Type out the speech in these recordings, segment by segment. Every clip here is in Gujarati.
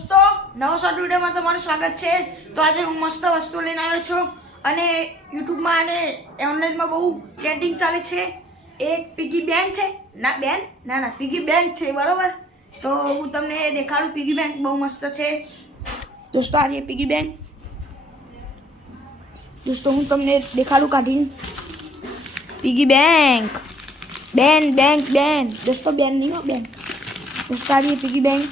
દોસ્તો, નવો શોર્ટ વિડીયોમાં તમારું સ્વાગત છે. તો આજે હું મસ્ત વસ્તુ લઈને આવ્યો છું અને યુટ્યુબમાં અને ઓનલાઈનમાં બહુ ટ્રેન્ડિંગ ચાલે છે. એક પીગી બેન છે. ના, બેન? ના ના પીગી બેન છે, બરોબર? તો હું તમને દેખાડું પીગી બેન બહુ મસ્ત છે. દોસ્તો, આ છે પીગી બેન દોસ્તો, હું તમને દેખાડું કાઢીને. પીગી બેંક બેન બેંક બેન. દોસ્તો, બેન નહીં હો, બેન. દોસ્તો, આ છે પીગી બેંક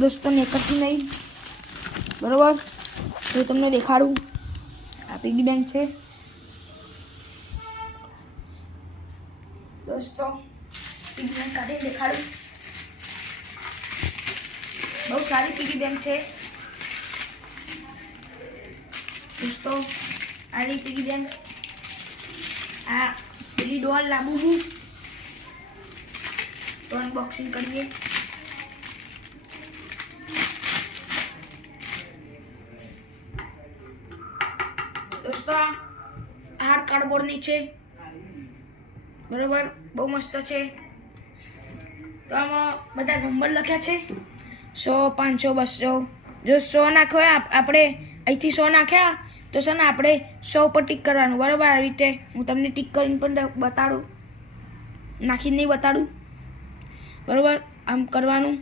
દોસ્તોને એકઠી નહીં. બરોબર? તો હું તમને દેખાડું. આ પીગી બેંક છે. દોસ્તો, પીગી બેંક કાઢી દેખાડું. બહુ સારી પીગી બેંક છે. દોસ્તો આ રહી પીગી બેંક આ પેલી ડોલ લાવું હું. તો અનબોક્સિંગ કરીએ. દોસ્તો આ કાર્ડબોર્ડની છે. બરોબર? બહુ મસ્ત છે. તો આમાં બધા નંબર લખ્યા છે. સો, પાંચસો, બસો. જો સો નાખ્યો આપણે અહીંથી સો નાખ્યા, તો છે ને આપણે સો ઉપર ટીક કરવાનું. બરાબર? આવી રીતે હું તમને ટીક કરીને પણ બતાડું. નાખીને નહીં બતાડું. બરોબર? આમ કરવાનું.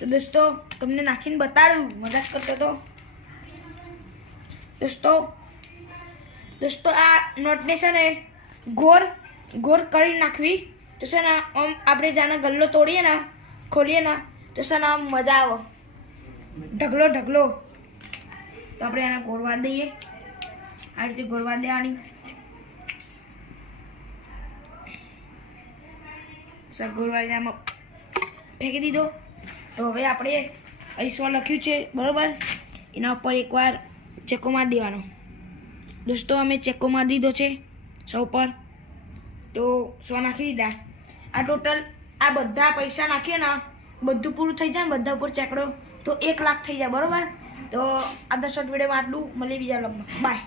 તો દોસ્તો, તમને નાખીને બતાડું. મજાક કરતો તો. દોસ્તો દોસ્તો આ નોટને છે ને ગોર ગોર કરી નાખવી તો છે ને આમ આપણે જાને ગલ્લો તોડીએ ને ખોલીએ ને તો છે ને આમ મજા આવે ઢગલો ઢગલો તો આપણે એને ગોળવા દઈએ આ રીતે ગોળવા દેવાની સર ગોળવાને આમાં ફેંકી દીધો તો હવે આપણે અહીં લખ્યું છે બરોબર એના ઉપર એકવાર ચેકો મારી દેવાનો. દોસ્તો, અમે ચેકો મારી દીધો છે સૌ પર. તો સો નાખી દીધા. આ ટોટલ આ બધા પૈસા નાખીએ ને, બધું પૂરું થઈ જાય ને, બધા ઉપર ચેકડો, તો એક લાખ થઈ જાય, બરાબર? તો આ દસ વિડીયોમાં આટલું. મળીએ બીજા બ્લોગમાં બાય